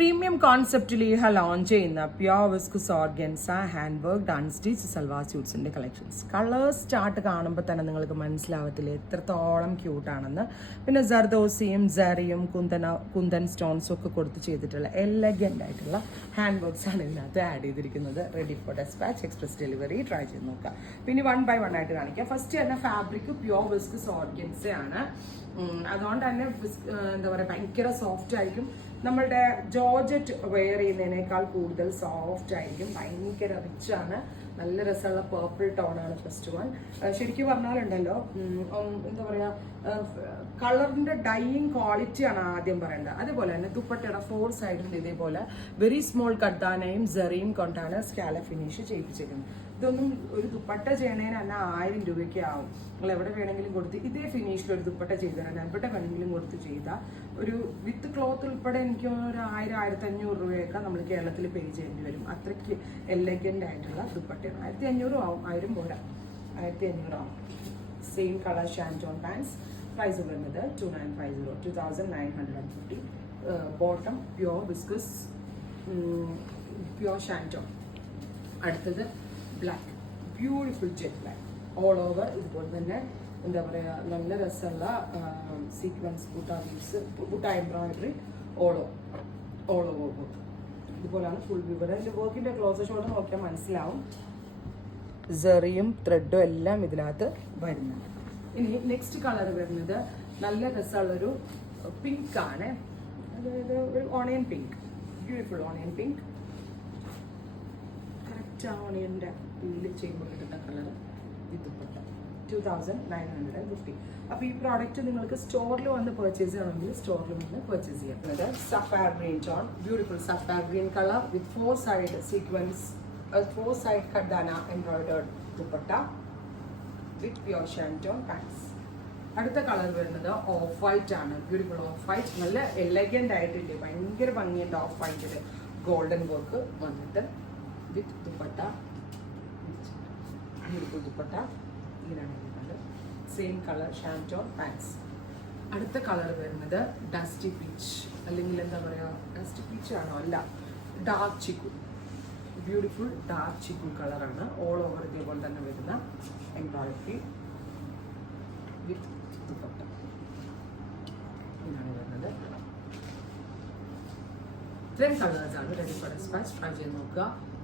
Premium കോൺസെപ്റ്റിൽ ഈ launch ചെയ്യുന്ന pure viscose organza hand work unstitch salwar സ്യൂട്ട്സിൻ്റെ കളക്ഷൻസ്. കളേഴ്സ് ചാർട്ട് കാണുമ്പോൾ തന്നെ നിങ്ങൾക്ക് മനസ്സിലാവത്തില്ല എത്രത്തോളം ക്യൂട്ടാണെന്ന്. പിന്നെ ജർദോസിയും ജറിയും കുന്തൻ സ്റ്റോൺസും ഒക്കെ കൊടുത്ത് ചെയ്തിട്ടുള്ള എലഗൻ്റ് ആയിട്ടുള്ള ഹാൻഡ് വർക്ക്സ് ആണ് ഇതിനകത്ത് ആഡ് ചെയ്തിരിക്കുന്നത്. Ready for dispatch, express delivery. Try ചെയ്ത് നോക്കുക. പിന്നെ 1 by 1 ആയിട്ട് കാണിക്കാം. ഫസ്റ്റ് തന്നെ ഫാബ്രിക് പ്യോർ വിസ്കസ് ഓർഗൻസ ആണ്. അതുകൊണ്ട് തന്നെ എന്താ പറയുക, ഭയങ്കര സോഫ്റ്റ് ആയിരിക്കും. നമ്മളുടെ ജോർജറ്റ് വെയർ ചെയ്യുന്നതിനേക്കാൾ കൂടുതൽ സോഫ്റ്റ് ആയിരിക്കും. ഭയങ്കര റിച്ച് ആണ്. നല്ല രസമുള്ള പേർപ്പിൾ ടോണാണ് ഫസ്റ്റ് വൺ. ശരിക്കും പറഞ്ഞാലുണ്ടല്ലോ, എന്താ പറയുക, കളറിന്റെ ഡൈയിങ് ക്വാളിറ്റിയാണ് ആദ്യം പറയേണ്ടത്. അതേപോലെ തന്നെ ദുപ്പട്ടയുടെ 4 സൈഡിൽ ഇതേപോലെ വെരി സ്മോൾ കട്ടാനയും ജെറിയും കൊണ്ടാണ് സ്കാല ഫിനിഷ് ചെയ്യിപ്പിച്ചിരിക്കുന്നത്. ഇതൊന്നും ഒരു ദുപ്പട്ട ചെയ്യണേന് തന്നെ 1000 രൂപയ്ക്ക് ആവും. നിങ്ങൾ എവിടെ വേണമെങ്കിലും കൊടുത്ത് ഇതേ ഫിനിഷിൽ ഒരു ദുപ്പട്ട ചെയ്ത് തരാൻ എവിടെ വേണമെങ്കിലും കൊടുത്ത് ചെയ്താൽ ഒരു വിത്ത് ക്ലോത്ത് ഉൾപ്പെടെ എനിക്ക് ഒരു 1000-1500 രൂപയൊക്കെ നമ്മൾ കേരളത്തിൽ പേ ചെയ്യേണ്ടി വരും. അത്രയ്ക്ക് എലഗൻ്റ് ആയിട്ടുള്ള ദുപ്പട്ടയാണ്. 1500 ആവും, 1000 പോരാ, 1500 ആവും. Same colour shantoon pants. Price വരുന്നത് 2950, bottom pure viscose pure shantoon. അടുത്തത് black, beautiful jet black all over. ഇതുപോലെ തന്നെ എന്താ പറയുക, നല്ല രസമുള്ള sequence butta embroidery all over work. ഇതുപോലെയാണ് ഫുൾ വ്യൂ. ഇതിൻ്റെ വർക്കിൻ്റെ ക്ലോസ് ഷോട്ട് നോക്കിയാൽ മനസ്സിലാവും. ജെറിയും ത്രെഡും എല്ലാം ഇതിനകത്ത് വരുന്നുണ്ട്. ഇനി നെക്സ്റ്റ് കളർ വരുന്നത് നല്ല രസമുള്ളൊരു പിങ്ക് ആണ്. അതായത് ഒരു onion pink, beautiful onion pink. Correct ആ ഓണിയൻ്റെ പീല് ചെയ്യുമ്പോൾ കിട്ടുന്ന കളർ. ദുപ്പട്ട 2950. അപ്പോൾ ഈ പ്രോഡക്റ്റ് നിങ്ങൾക്ക് സ്റ്റോറിൽ വന്ന് പർച്ചേസ് ചെയ്യണമെങ്കിൽ സ്റ്റോറിൽ വന്ന് പർച്ചേസ് ചെയ്യാം. Sapphire green tone, beautiful sapphire green colour with 4 side sequence, 4 side കർദാന embroidered dupatta with pure shantoon pants. അടുത്ത കളർ വരുന്നത് ഓഫ് വൈറ്റ് ആണ്. ബ്യൂട്ടിഫുൾ ഓഫ് വൈറ്റ്, നല്ല എലഗൻ്റ് ആയിട്ടുണ്ട്, ഭയങ്കര ഭംഗിയുണ്ട്. ഓഫ് വൈറ്റിൽ ഗോൾഡൻ വർക്ക് വന്നിട്ട് വിത്ത് ദുപ്പട്ട, ബ്യൂട്ടിഫുൾ ദുപ്പട്ട. ഇങ്ങനെയാണ് വരുന്നത്. Same colour shantoon pants. അടുത്ത കളർ വരുന്നത് ഡസ്റ്റി പീച്ച്, അല്ലെങ്കിൽ എന്താ പറയുക, ഡസ്റ്റി പീച്ച് ആണോ, അല്ല, dark chikoo. Beautiful dark chikoo കളറാണ്. ഓൾ ഓവർ ഇതേപോലെ തന്നെ വരുന്ന എംബ്രോയിഡറി വിത്ത് ദുപ്പട്ട. ഇതാണ് വരുന്നത്. ഇത്രയും കളേഴ്സാണ് റെഡി ഫോർ ഡെസ്പാച്ച്. ട്രൈ ചെയ്ത് നോക്കുക.